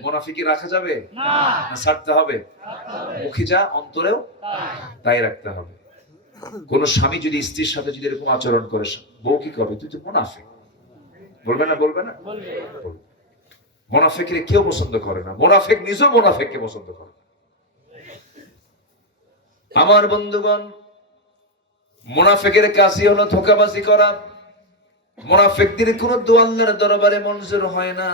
মোনাফিকি রাখা যাবে? না। ছাড়তে হবে? মুখে যা অন্তরেও তাই রাখতে হবে। কোন স্বামী যদি স্ত্রীর সাথে যদি এরকম আচরণ করে বউ কি করবে তুই তো মোনাফিক। বলবে না বলবে না। মোনাফিকরে কেউ পছন্দ করে না। মোনাফিক নিজেও মোনাফিককে পছন্দ করে না। আমার বন্ধুগণ মোনাফিকের কাজই হলো ধোকাবাজি করা। মোনাফিকদের কোন দোয়া আল্লাহর দরবারে মঞ্জুর হয় না।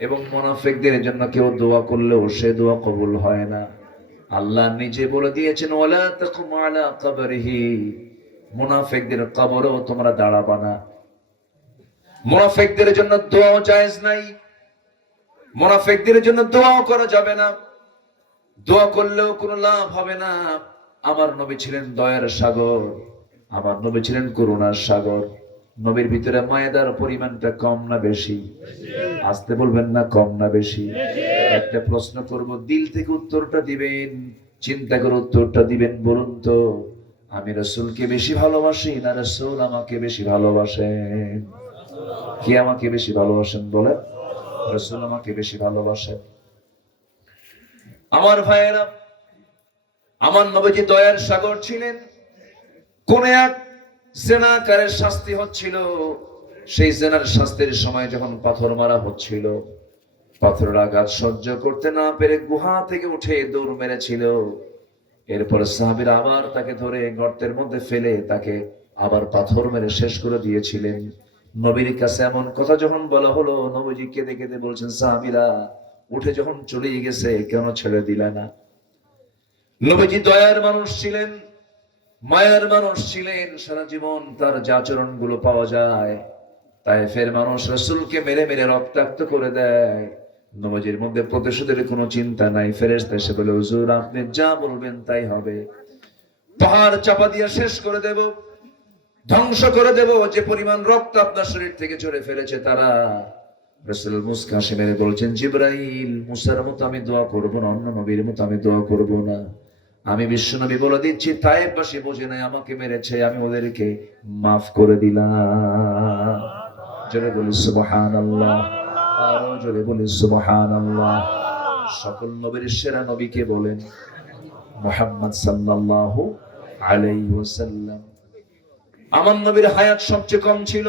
এবং মোনাফিকদের জন্য কেউ দোয়া করলেও সে দোয়া কবুল হয় না। আল্লাহ নিজে বলে দিয়েছেন তাকুম আলা কবরিহি। মুনাফিকদের কবরও তোমরা দাঁড়াবা না। মুনাফিকদের জন্য দোয়াও জায়েজ নাই। মুনাফিকদের জন্য দোয়াও করা যাবে না। দোয়া করলেও কোনো লাভ হবে না। আমার নবী ছিলেন দয়ার সাগর, আমার নবী ছিলেন করুণার সাগর। নবীর ভিতরে মায়াদার পরিমাণটা কম না বেশি? আসতে বলবেন না, কম না বেশি? একটা প্রশ্ন করব, দিল থেকে উত্তরটা দিবেন, চিন্তা করে উত্তরটা দিবেন বলুন তো। আমি রসুলকে বেশি ভালোবাসি না রসুল আমাকে বেশি ভালোবাসেন? কে আমাকে বেশি ভালোবাসেন বলে রসুল আমাকে বেশি ভালোবাসেন। আমার ভাইয়েরা, আমার নবীজি দয়ার সাগর ছিলেন। কোন এক জেনাকারের শাস্তি হচ্ছিল। সেই জেনার শাস্তির সময় যখন পাথর মারা হচ্ছিল, পাথরের আঘাত সহ্য করতে না পেরে গুহা থেকে উঠে দৌড় মেরেছিল। এরপর সাহাবিরা আবার তাকে ধরে গর্তের মধ্যে ফেলে তাকে আবার পাথর মেরে শেষ করে দিয়েছিলেন। নবীর কাছে এমন কথা যখন বলা হলো, নবীজি কেঁদে কেঁদে বলছেন, সাহাবিরা, উঠে যখন চলেই গেছে, কেন ছেড়ে দিলে না? নবীজি দয়ার মানুষ ছিলেন। মায়ার মানুষ ছিলেন, সারা জীবন তার যে আচরণগুলো পাওয়া যায়, তাই ফের মানুষ রসুলকে মেরে মেরে রক্তাক্ত করে দেয়। নবজির মধ্যে প্রতিশোধের কোনো চিন্তা নাই ফেরেস্তা এসে বলে, হুজুর, আপনি যা বলবেন তাই হবে। পাহাড় চাপা দিয়ে শেষ করে দেব, ধ্বংস করে দেব, যে পরিমাণ রক্ত আপনার শরীর থেকে ঝরে ফেলেছে তারা। রসুল মুস্কা হাসি মেরে বলছেন, জিব্রাইল, মুসার মতো আমি দোয়া করব না, অন্য নবীর মতো আমি দোয়া করব না। আমি বিশ্বনবী বলে দিচ্ছি তাই পাশে বোঝে নাই, আমাকে মেরেছে, আমি ওদেরকে মাফ করে দিলাম। সকল নবীর সেরা নবীকে বলেন? মোহাম্মদ সাল্লাল্লাহু আলাইহি ওয়াসাল্লাম। আমার নবীর হায়াত সবচেয়ে কম ছিল।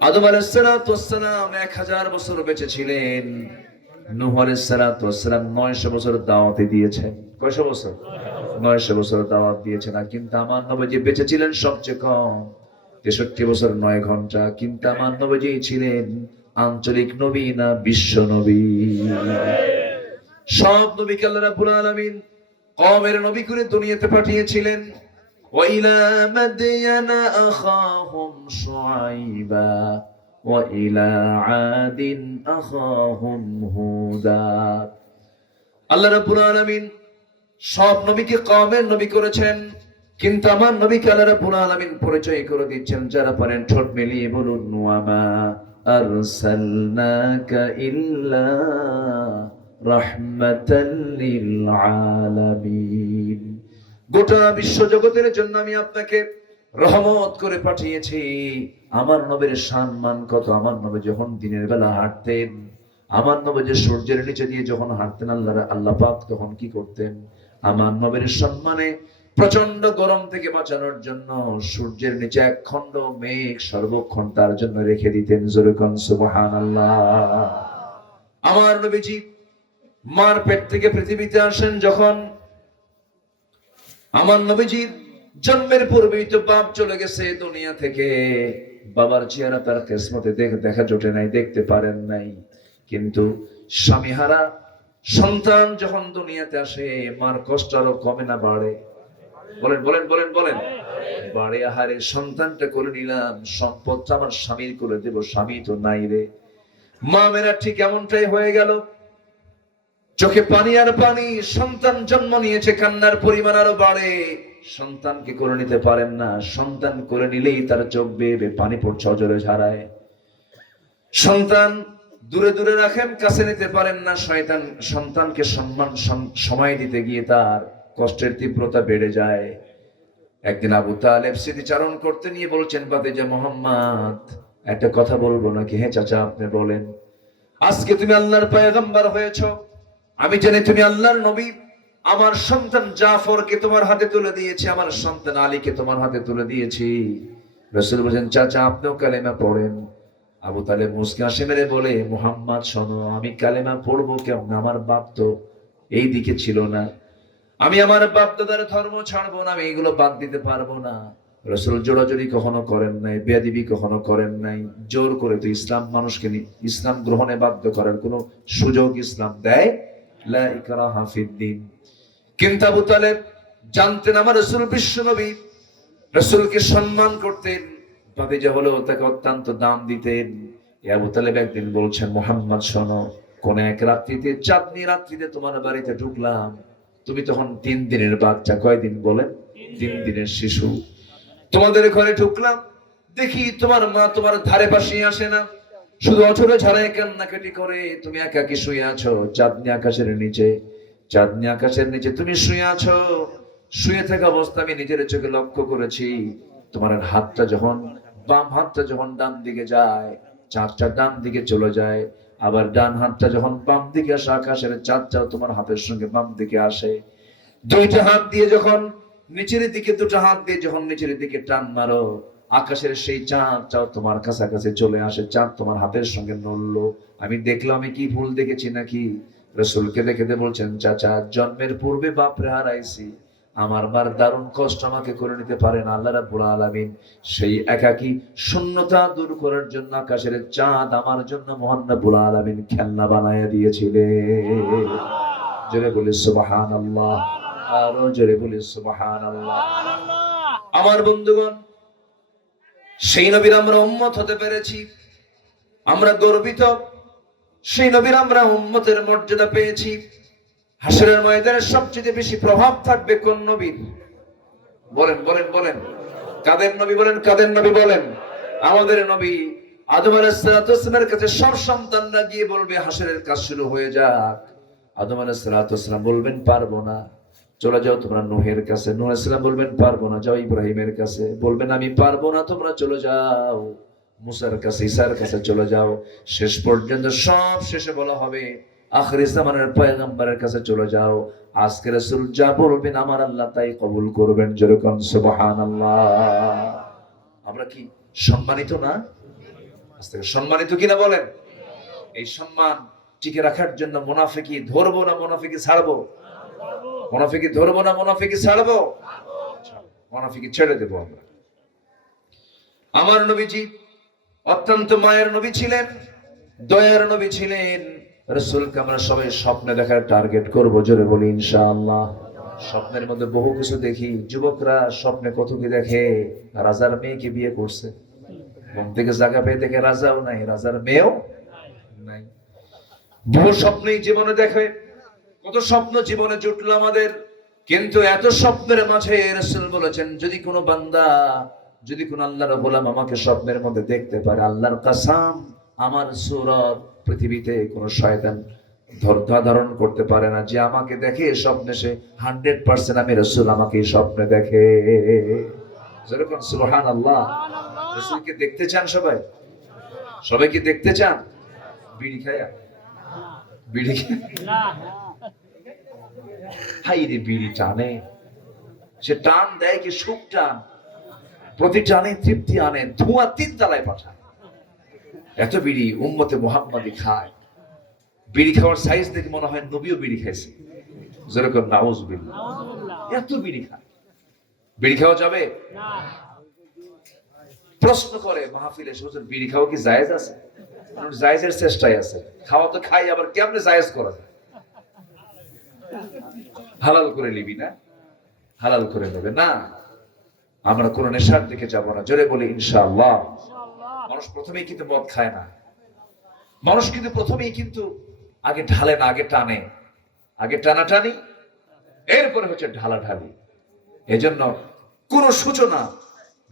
আদম আলাইসালাম এক হাজার বছর বেঁচে ছিলেন। নুহর সালাতাম নয়শো বছর দাওয়াতে দিয়েছেন। কয়শো বছর? নয়শো বছর দাওয়াত দিয়েছে না কিন্তু আমার নবজি বেঁচে ছিলেন সবচেয়ে কম। তেষট্টি বছর নয় ঘণ্টা। কিন্তু আমার নবজি ছিলেন আঞ্চলিক নবী না বিশ্ব নবী। সব নবী কাল্লারাবুল আলমিন কমের নবী করে দুনিয়াতে পাঠিয়েছিলেন। ওইলা মাদিয়ানা আখাহুম শুআইবা। وإلى عاد أخاهم هودا আল্লাহ রাব্বুল আলামিন সব নবীকে কওমের নবী করেছেন কিন্তু আমার নবীকে আল্লাহ রাব্বুল আলামিন পরিচয় করে দিচ্ছেন যারা পারেন ঠোঁট মিলিয়ে বলুন ওয়ামা আরসালনাকা ইল্লা রাহমাতাল লিল আলামিন গোটা বিশ্ব জগতের জন্য আমি আপনাকে রহমত করে পাঠিয়েছি। আমার নবীর সম্মান কত? আমার নবী যখন দিনের বেলা হাঁটতেন, আমার নবী যে সূর্যের নিচে দিয়ে যখন হাঁটতেন আল্লাহ আল্লাহ পাক তখন কি করতেন? আমার নবীর সম্মানে প্রচণ্ড গরম থেকে বাঁচানোর জন্য সূর্যের নিচে এক খণ্ড মেঘ সর্বক্ষণ তার জন্য রেখে দিতেন। জোরেকন সুবহান আমার নবীজি মার পেট থেকে পৃথিবীতে আসেন যখন আমার নবীজির জন্মের পূর্বেই তো বাপ চলে গেছে দুনিয়া থেকে। বাবার চেহারা তার কিসমতে দেখ- জোটে নাই, দেখতে পারেন নাই। কিন্তু স্বামীহারা, সন্তান যখন দুনিয়াতে আসে, মার কষ্ট আরও কমে না, বাড়ে। বলেন বলেন বলেন বলেন। বাড়ে আহারে, সন্তানটা করে নিলাম, সম্পদটা আমার স্বামীর করে দেব, স্বামী তো নাই রে। মা মেরা ঠিক এমনটাই হয়ে গেল। চোখে পানি আর পানি, সন্তান জন্ম নিয়েছে, কান্নার পরিমাণ আরও বাড়ে। সন্তানকে করে নিতে পারেন না। সন্তান করে নিলেই তার চোখ বেয়ে পানি পড়ছে, অজরে ঝাড়ায়। সন্তান দূরে দূরে রাখেন, কাছে নিতে পারেন না। শয়তান সন্তানকে সম্মান সময় দিতে গিয়ে তার কষ্টের তীব্রতা বেড়ে যায়। একদিন আবু তালেব স্মৃতিচারণ করতে নিয়ে বলছেন বাদে যে মোহাম্মদ, একটা কথা বলব নাকি? হ্যাঁ চাচা, আপনি বলেন। আজকে তুমি আল্লাহর পয়গম্বর হয়েছ। আমি জানি তুমি আল্লাহর নবী। আমার সন্তান জাফরকে তোমার হাতে তুলে দিয়েছি, আমার সন্তান আলীকে তোমার হাতে তুলে দিয়েছি। রসুল বলছেন, চাচা, আপনিও কালেমা পড়েন। আবু তালে মুসকে আসে মেরে বলে, মোহাম্মদ, শোনো, আমি কালেমা পড়ব কেমন? আমার বাপ তো এই দিকে ছিল না। আমি আমার বাপ দাদার ধর্ম ছাড়বো না, আমি এগুলো বাদ দিতে পারব না। রসুল জোড়াজোড়ি কখনো করেন নাই, বেয়াদিবি কখনো করেন নাই। জোর করে তো ইসলাম মানুষকে ইসলাম গ্রহণে বাধ্য করার কোনো সুযোগ ইসলাম দেয়? লা ইকরাহা ফিদ্দিন। কিন্তু আবু তালেব জানতেন আমার রসুল বিশ্ব নবী রসুলকে সম্মান করতেন, ভাতিজা হলেও তাকে অত্যন্ত দাম দিতেন। আবু তালেব একদিন বলছেন, মোহাম্মদ, শোনো, কোন এক রাত্রিতে, চাঁদনি রাত্রিতে তোমার বাড়িতে ঢুকলাম। তুমি তখন তিন দিনের বাচ্চা, কয়দিন বলেন? তিন দিনের শিশু। তোমাদের ঘরে ঢুকলাম, দেখি তোমার মা তোমার ধারে পাশে আসে না। শুধু অঝরে ঝাড়ায় কান্নাকাটি করে, তুমি একাকি শুয়ে আছো? চাঁদনি আকাশের নিচে। চাঁদনি আকাশের নিচে তুমি শুয়ে আছো, শুয়ে থাকা অবস্থা আমি নিজের চোখে লক্ষ্য করেছি। তোমার হাতটা যখন, বাম হাতটা যখন ডান দিকে যায়, চাঁদটা ডান দিকে চলে যায়, আবার ডান হাতটা যখন বাম দিকে আসে, আকাশের চাঁদটাও তোমার হাতের সঙ্গে বাম দিকে আসে। দুইটা হাত দিয়ে যখন নিচের দিকে, দুটো হাত দিয়ে যখন নিচের দিকে টান মারো, আকাশের সেই চাঁদটাও তোমার কাছাকাছি চলে আসে, চাঁদ তোমার হাতের সঙ্গে নড়লো। আমি দেখলাম আমি কি ভুল দেখেছি নাকি? রসুলকে দেখে বলছেন, চাচা, জন্মের পূর্বে বাপরে হারাইছি। আমার মার দারুণ কষ্ট আমাকে করে নিতে পারেন আল্লাহ রাব্বুল আলামিন। সেই একাকী শূন্যতা দূর করার জন্য আকাশের চাঁদ আমার জন্য মহান রাব্বুল আলামিন খেলনা বানায়া দিয়েছিলেন। জোরে বলি, সুবহানাল্লাহ। আরও জোরে বলি, সুবহানাল্লাহ। আমার বন্ধুগণ, সেই নবীর আমরা উম্মত হতে পেরেছি। আমরা গর্বিত। সেই নবীর আমরা উম্মতের মর্যাদা পেয়েছি। হাসরের ময়দানে সবচেয়ে বেশি প্রভাব থাকবে কোন নবীর? বলেন বলেন বলেন। কাদের নবী বলেন, কাদের নবী বলেন? আমাদের নবী আদম আলাইহিসসালামের কাছে সব সন্তানরা গিয়ে বলবে, হাসরের কাজ শুরু হয়ে যাক। আদম আলাইহিসসালাম বলবেন, পারব না। চলে যাও তোমরা নুহের কাছে। নূহ বলবেন, পারব না। যাও ইব্রাহিমের কাছে। বলবেন, আমি পারব না, তোমরা চলে যাও। মুসার কাছে ঈসার কাছে চলে যাও। শেষ পর্যন্ত সব শেষে বলা হবে, আখরি জামানের পয়গম্বরের কাছে চলে যাও। আজকে যা বলবেন আমার আল্লাহ তাই কবুল করবেন, যেরকম আমরা কি সম্মানিত না? আজ থেকে সম্মানিত কিনা বলেন? এই সম্মান টিকে রাখার জন্য মুনাফিকি ধরবো না মুনাফিকি ছাড়বো? মুনাফিকি ধরবো না মুনাফিকি ছাড়বো। মুনাফিকি ছেড়ে দেবো আমরা। আমার নবীজি অত্যন্ত মায়ের নবী ছিলেন, দয়ার নবী ছিলেন। রসুলকে আমরা সবাই স্বপ্নে দেখার টার্গেট করব, জোরে বলি ইনশাআল্লাহ। স্বপ্নের মধ্যে বহু কিছু দেখি। যুবকরা স্বপ্নে কত কি দেখে? রাজার মেয়েকে বিয়ে করছে? ঘুম থেকে জায়গা পেয়ে দেখে রাজাও নাই, রাজার মেয়েও নাই। বহু স্বপ্নই জীবনে দেখে। কত স্বপ্ন জীবনে জুটলো আমাদের, কিন্তু এত স্বপ্নের মাঝে রসুল বলেছেন, যদি কোনো বান্দা যদি কোন আল্লাহর গোলাম আমাকে স্বপ্নের মধ্যে দেখতে পারে, আল্লাহর কাসাম আমার সুরত পৃথিবীতে কোনো শয়তান ধারণ করতে পারে না। যে আমাকে দেখে স্বপ্নে সে হান্ড্রেড পার্সেন্ট আমি রসুল, আমাকে স্বপ্নে দেখে। যেরকম সুবহান আল্লাহ রসুলকে দেখতে চান সবাই? সবাই কি দেখতে চান? বিড়ি খায়া? বিড়ি? হাই রে বিড়ি টানে। সে টান দেয় কি সুখ টান? প্রতি টানে তৃপ্তি আনে ধোঁয়া তিন তালায় পাঠায়। এত বিড়ি উম্মতে মোহাম্মদি খায়। বিড়ি খাওয়ার সাইজ দেখে মনে হয় নবীও বিড়ি খাইছে। যেরকম নাউজ বিড়ি এত বিড়ি খায়। বিড়ি খাওয়া যাবে? প্রশ্ন করে মাহফিলে হুজুর বিড়ি খাওয়া কি জায়েজ আছে? জায়েজের চেষ্টায় আছে। খাওয়া তো খাই আবার কেমনে জায়েজ করা যায়? হালাল করে নিবি না? হালাল করে নেবে না? আমরা কোন নেশার দিকে যাব না। জোরে বলি ইনশাআল্লাহ। মানুষ প্রথমেই কিন্তু মদ খায় না। মানুষ কিন্তু প্রথমেই কিন্তু আগে ঢালে না আগে টানে। আগে টানা টানি এরপরে হচ্ছে ঢালা ঢালি এজন্য কোন সূচনা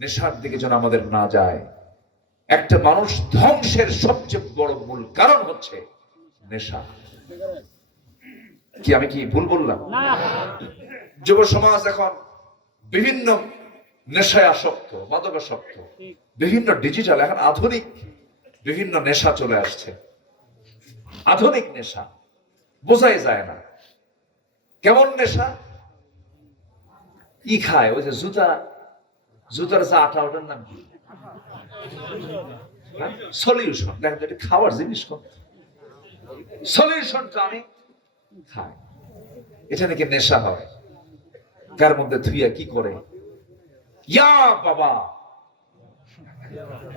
নেশার দিকে যেন আমাদের না যায়। একটা মানুষ ধ্বংসের সবচেয়ে বড় মূল কারণ হচ্ছে নেশা। কি আমি কি ভুল বললাম? যুব সমাজ এখন বিভিন্ন নেশায় আসক্ত মাদকাসক্ত, বিভিন্ন ডিজিটাল এখন আধুনিক বিভিন্ন নেশা চলে আসছে। আধুনিক নেশা, বোঝাই যায় না। কেমন নেশা? ই খায়? ওই যে জুতা, জুতার যে আটা, ওটার নাম কি? সলিউশন দেখেন এটা খাওয়ার জিনিস কম সলিউশনটা আমি খাই। এটা নাকি নেশা হয়? কার মধ্যে থুইয়া কি করে? ইয়া বাবা।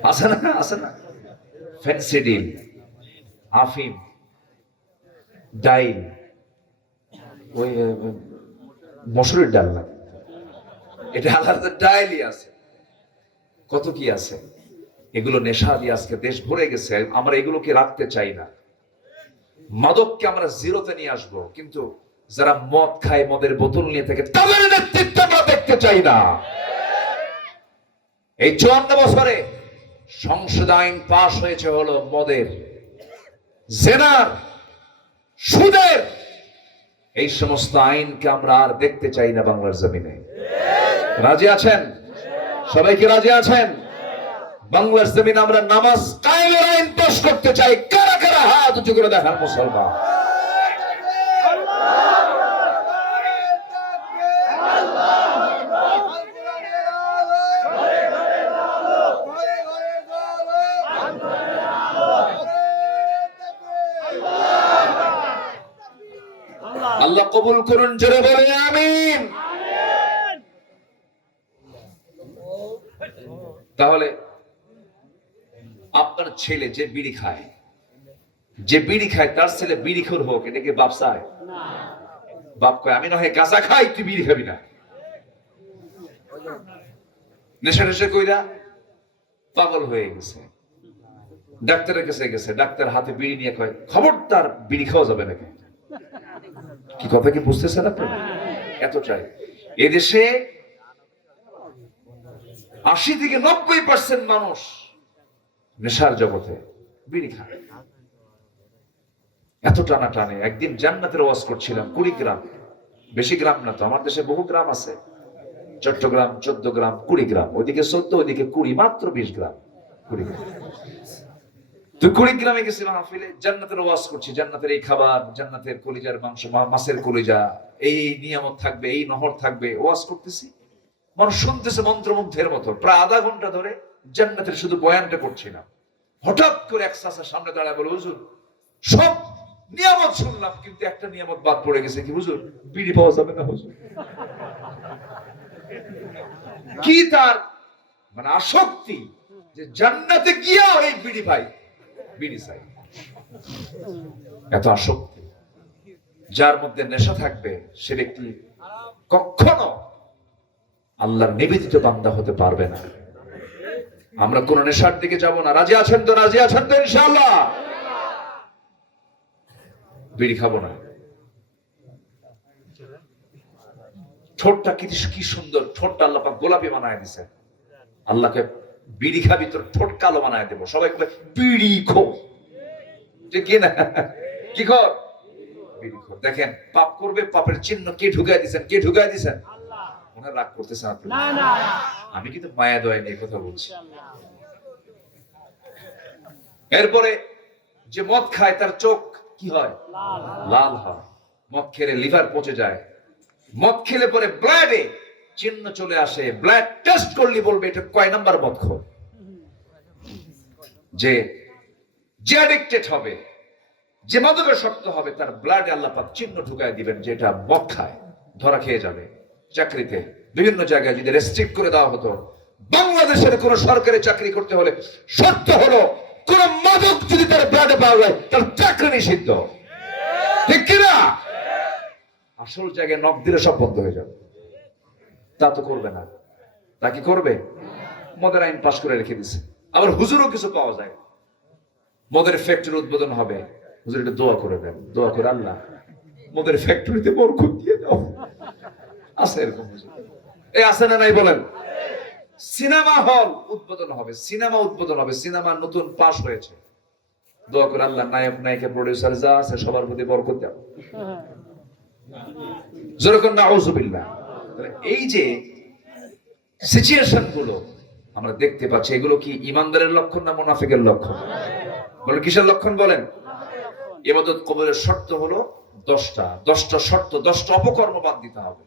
আছে না? আছে না? আফিম, ডাইল, ওই মসুরের ডাল না? এটা আলাদা ডাইলই আছে। কত কি আছে? এগুলো নেশা দিয়ে আজকে দেশ ভরে গেছে। আমরা এগুলোকে রাখতে চাই না। মাদককে আমরা জিরোতে নিয়ে আসব। কিন্তু যারা মদ খায়, মদের বোতল নিয়ে থাকে, তাদের নেতৃত্ব আমরা দেখতে চাই না। এই চুয়ান্ন বছরে সংসদ আইন পাশ হয়েছে হলো মদের, জেনার, সুদের। এই সমস্ত আইনকে আমরা আর দেখতে চাই না বাংলার জমিনে। রাজি আছেন? সবাইকে রাজি আছেন? বাংলার জমিনে আমরা নামাজ কায়েমের আইন পেশ করতে চাই। কারা কারা হাত উঁচু করে দেখার মুসলমান? আল্লাহ কবুল করুন, জোরে বলে, আমিন। তাহলে, আপনার ছেলে যে বিড়ি খায়, যে বিড়ি খায়, তার ছেলে বিড়ি খোর হোক, এটা কি বাপ চায়? বাপ কয়, আমি নয় গাঁজা খাই, তুই বিড়ি খাবি না। নেশা নেশা কইরা পাগল হয়ে গেছে। ডাক্তারের কাছে গেছে, ডাক্তার হাতে বিড়ি নিয়ে কয়, খবরদার, বিড়ি খাওয়া যাবে নাকি? কি কথা কি বুঝতেছেন আপনি? এতটাই। এদেশে আশি থেকে নব্বই পার্সেন্ট মানুষ নেশার জগতে বিড়ি খায়। এত টানা টানে একদিন জান্নাতের ওয়াজ করছিলাম, কুড়ি গ্রাম। বেশি গ্রাম না তো, আমার দেশে বহু গ্রাম আছে। চট্টগ্রাম, চোদ্দ গ্রাম, কুড়ি গ্রাম। ওইদিকে চোদ্দ, ওইদিকে কুড়ি, মাত্র বিশ গ্রাম। কুড়ি গ্রাম। তুই কুড়ি গ্রামে গেছিলাম হাফিলে জান্নাতের ওয়াজ করছি, জান্নাতের এই খাবার, জান্নাতের কলিজার মাংস মাছের কলিজা, এই নিয়ামত থাকবে, এই নহর থাকবে, ওয়াজ করতেছি। মানুষ শুনতেছে মন্ত্রমুগ্ধের মতো, প্রায় আধা ঘণ্টা ধরে জান্নাতের শুধু বয়ানটা করছিলাম হঠাৎ করে এক চাষা সামনে দাঁড়ায় বলে, হুজুর, সব নিয়ামত শুনলাম, কিন্তু একটা নিয়ামত বাদ পড়ে গেছে কি, হুজুর? বিড়ি পাওয়া যাবে না, হুজুর? কি তার মানে আসক্তি যে জান্নাতে গিয়া এই বিড়ি ভাই বিড়ি চাই এত আসক্তি। যার মধ্যে নেশা থাকবে, সে ব্যক্তি কখনো আল্লাহর নিবেদিত বান্দা হতে পারবে না। আমরা কোন নেশার দিকে যাব না। রাজি আছেন তো? রাজি আছেন তো ইনশাআল্লাহ? বিড়ি খাব না। ঠোঁটটা কি সুন্দর। ঠোঁটটা আল্লাহ গোলাপি বানায় দিছে আল্লাহকে বিড়ি খাবি তোর ঠোঁট কালো বানায় দেবো। সবাই বলে বিড়ি খো কি না? কি খর? দেখেন পাপ করবে পাপের চিহ্ন কে ঢুকায় দিছেন? কে ঢুকায় দিছেন? ওনার রাগ করতেছেন আপনি। আমি কিন্তু মায়া দয়া নিয়ে কথা বলছি। এরপরে যে মদ খায় তার চোখ কি হয়? লাল হয়। মদ খেলে লিভার পচে যায়। মদ খেলে পরে ব্লাডে চিহ্ন চলে আসে। ব্লাড টেস্ট করলে বলবে, এটা কয় নাম্বার খোর যে যে অ্যাডিক্টেড হবে, যে মাদকে শক্ত হবে, তার ব্লাডে আল্লাহ পাক চিহ্ন ঢুকায় দিবেন যে এটা খায় ধরা খেয়ে যাবে চাকরিতে। বিভিন্ন জায়গায় যদি রেস্ট্রিক্ট করে দেওয়া হতো, বাংলাদেশের কোন সরকারি চাকরি করতে হলে শর্ত হলো, কোন মাদক যদি তার ব্লাডে পাওয়া যায়, তার চাকরি নিষিদ্ধ। ঠিক কিনা? আসল জায়গায় নখ দিলে সব বন্ধ হয়ে যাবে। তা তো করবে না। তা কি করবে? মদের আইন পাশ করে রেখে দিছে। আবার হুজুরও কিছু পাওয়া যায়। মদের ফ্যাক্টরি উদ্বোধন হবে। হুজুর এটা দোয়া করে দেন। দোয়া করে আল্লাহ মদের ফ্যাক্টরিতে বরকত দিয়ে দাও। আছে এরকম হুজুর। এই আছে না নাই বলেন? সিনেমা হল উদ্বোধন হবে সিনেমা উদ্বোধন হবে সিনেমা নতুন পাশ হয়েছে। দোয়া করে আল্লাহ নায়ক নায়িকা প্রডিউসার যা আছে সবার প্রতি বরকত দাও। যেরকম নাউজুবিল্লাহ তাহলে এই যে সিচুয়েশনগুলো আমরা দেখতে পাচ্ছি, এগুলো কি ইমানদারের লক্ষণ না মুনাফিকের লক্ষণ? বলেন, কিসের লক্ষণ বলেন? এবাদত কবরের শর্ত হলো দশটা। দশটা শর্ত, দশটা অপকর্ম বাদ দিতে হবে।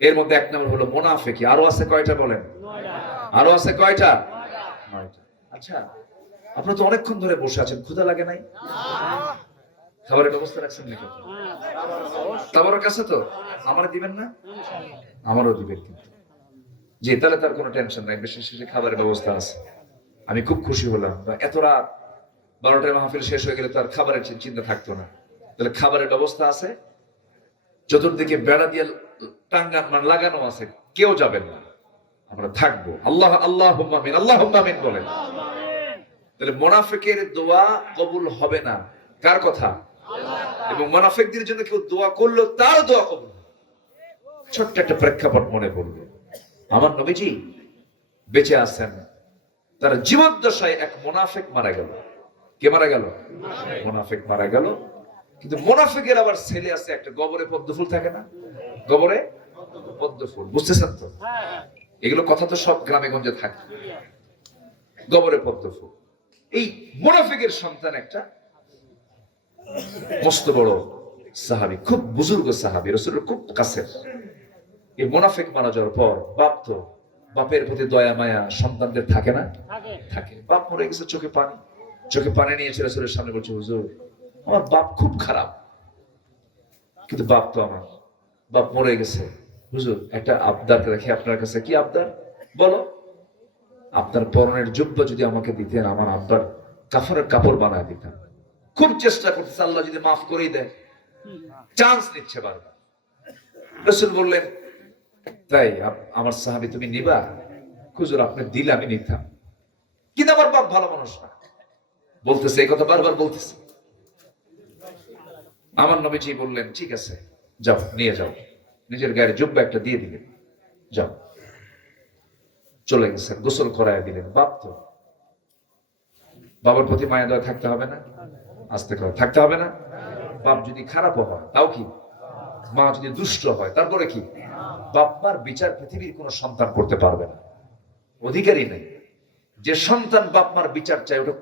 এর মধ্যে এক নম্বর হলো মোনাফেকি। আরও আছে কয়টা বলেন? আরও আছে কয়টা? আচ্ছা আপনারা তো অনেকক্ষণ ধরে বসে আছেন, ক্ষুধা লাগে নাই? খাবারের ব্যবস্থা রাখছেন নাকি খাবারের কাছে তো? আমার দিবেন না? আমারও দিবেন কিন্তু। যে তাহলে তার কোনো টেনশন নাই। বেশি শেষে খাবারের ব্যবস্থা আছে। আমি খুব খুশি হলাম। এত রাত বারোটায় মাহফিল শেষ হয়ে গেলে তো আর খাবারের চিন্তা থাকতো না। তাহলে খাবারের ব্যবস্থা আছে। চতুর্দিকে বেড়া দিয়ে টাঙ্গা মানে লাগানো আছে। কেউ যাবেন না। আমরা থাকব। আল্লাহ আল্লাহ হুম্মামিন আল্লাহ হুম্মামিন বলেন। তাহলে মোনাফেকের দোয়া কবুল হবে না। কার কথা? এবং মোনাফেকদের জন্য কেউ দোয়া করল তার দোয়া কবুল ছোট্ট একটা প্রেক্ষাপট মনে পড়বে। আমার নবীজি বেঁচে আছেন। তার জীবদ্দশায় এক মোনাফেক মারা গেল। কে মারা গেল? মোনাফেক মারা গেল। কিন্তু মোনাফেকের আবার ছেলে আছে, একটা গবরে পদ্ম ফুল থাকে না? গবরে পদ্ম ফুল, বুঝতেছেন তো? এগুলো কথা তো সব গ্রামে গঞ্জে থাকে। গবরে পদ্ম ফুল। এই মোনাফেকের সন্তান একটা মস্ত বড় সাহাবি খুব বুজুর্গ সাহাবি রসুলের খুব কাছের। এই মোনাফেক মারা যাওয়ার পর বাপ তো বাপের প্রতি দয়া মায়া সন্তানদের থাকে না? থাকে। বাপ মরে গেছে চোখে পানি। চোখে পানি নিয়েছে রসুলের সামনে বলছে হুজুর আমার বাপ খুব খারাপ। কিন্তু বাপ তো আমার। বাপ মরে গেছে। হুজুর একটা আবদার রেখে আপনার কাছে কি আবদার? বলো। আপনার পরনের জুব্বা যদি আমাকে দিতেন আমার আব্বার কাফারের কাপড় বানায় দিতাম। খুব চেষ্টা করতেছে আল্লাহ যদি মাফ করেই দেয়। চান্স নিচ্ছে বারবার। রসুল বললেন, তাই আমার সাহাবি তুমি নিবা? হুজুর, আপনি দিলে আমি নিতাম। কিন্তু আমার বাপ ভালো মানুষ না। বলতেছে, এই কথা বারবার বলতেছে। আমার নবীজি বললেন, ঠিক আছে, যাও, নিয়ে যাও। নিজের গায়ের জুব্বা একটা দিয়ে দিলেন। যাও। চলে গেছেন গোসল করায় দিলেন। বাপ তো, বাবার প্রতি মায়া দয়া থাকতে হবে না? আস্তে করে থাকতে হবে না। বাপ যদি খারাপও হয়, তাও কি? মা যদি দুষ্ট হয়, তারপরে কি? বাপমার বিচার পৃথিবীর কোনো সন্তান করতে পারবে না। অধিকারই নেই। যে সন্তান বাপমার বিচার চাই ওটা